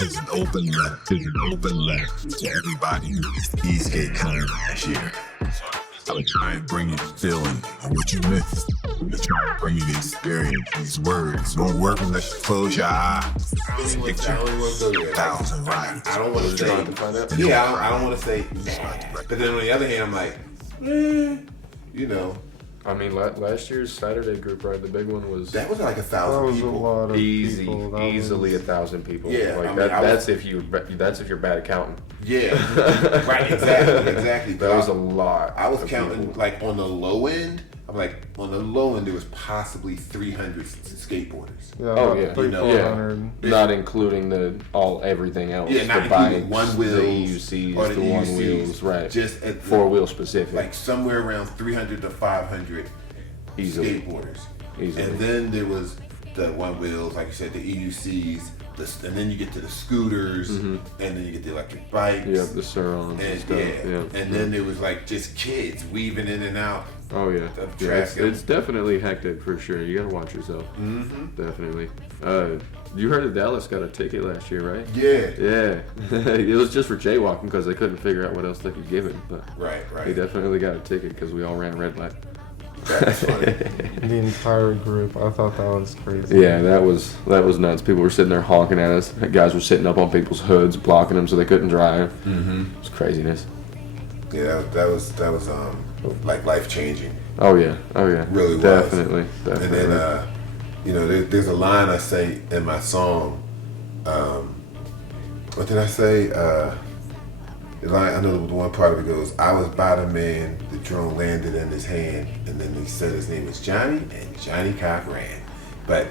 There's an open left. There's an open left to everybody. Eastgate coming last year. I would try and bring you the feeling of what you missed. I would try and bring you the experience, these words. Won't work unless you close your eyes. This picture, 1,000 rhymes. I don't want to say, I don't want to say, but then on the other hand, I'm like, you know. I mean, last year's Saturday group ride, the big one was That was like 1,000 That was people. a lot of people. Easily 1,000 people. Yeah, like I mean, that's if you're bad at counting. Yeah, right, exactly. That was a lot. I was of counting people. like on the low end. I'm like on the low end there was possibly 300 skateboarders. Yeah, Oh, about yeah. 3,400. Not including everything else. Yeah, not the bikes, including one wheels, the EUCs, or the one EUCs, wheels, right? just at four wheel specific. like somewhere around 300 to 500 Easily. skateboarders. Easily. And then there was the one wheels, like you said, the EUCs, and then you get to the scooters, and then you get the electric bikes. Yeah, the Surons and And stuff. yeah, and then there was like just kids weaving in and out. Oh yeah, of yeah traffic. it's definitely hectic for sure. You gotta watch yourself. Definitely. You heard that Dallas got a ticket last year, right? Yeah. Yeah, it was just for jaywalking because they couldn't figure out what else they could give him. But Right. he definitely got a ticket because we all ran red light. That's funny. The entire group. I thought that was crazy. Yeah, that was nuts. People were sitting there honking at us. Guys were sitting up on people's hoods, blocking them so they couldn't drive. It was craziness. Yeah, that was like life changing. Oh yeah. Really was. Definitely. And then there's a line I say in my song. What did I say? The line, I know the one part of it goes, I was by the man, the drone landed in his hand, and then he said his name was Johnny, and Johnny Cock ran. But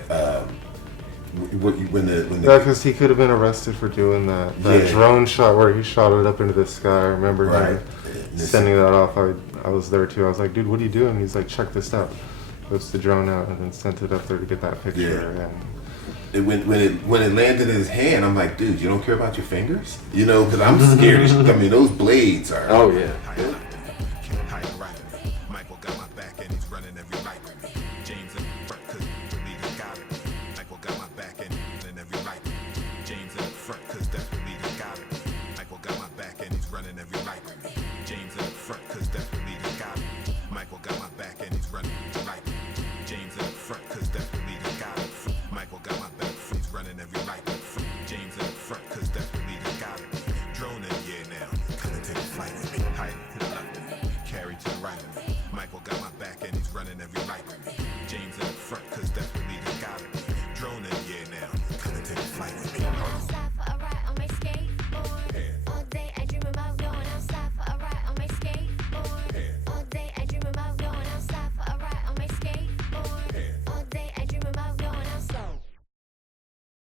when the Yeah, because he could have been arrested for doing that. That drone shot where he shot it up into the sky. I remember him sending that off. I was there too. I was like, dude, what are you doing? He's like, check this out. Puts the drone out and then sent it up there to get that picture. Yeah. And when it landed in his hand, I'm like, dude, you don't care about your fingers? You know, because I'm scared. I mean, those blades are. Oh yeah.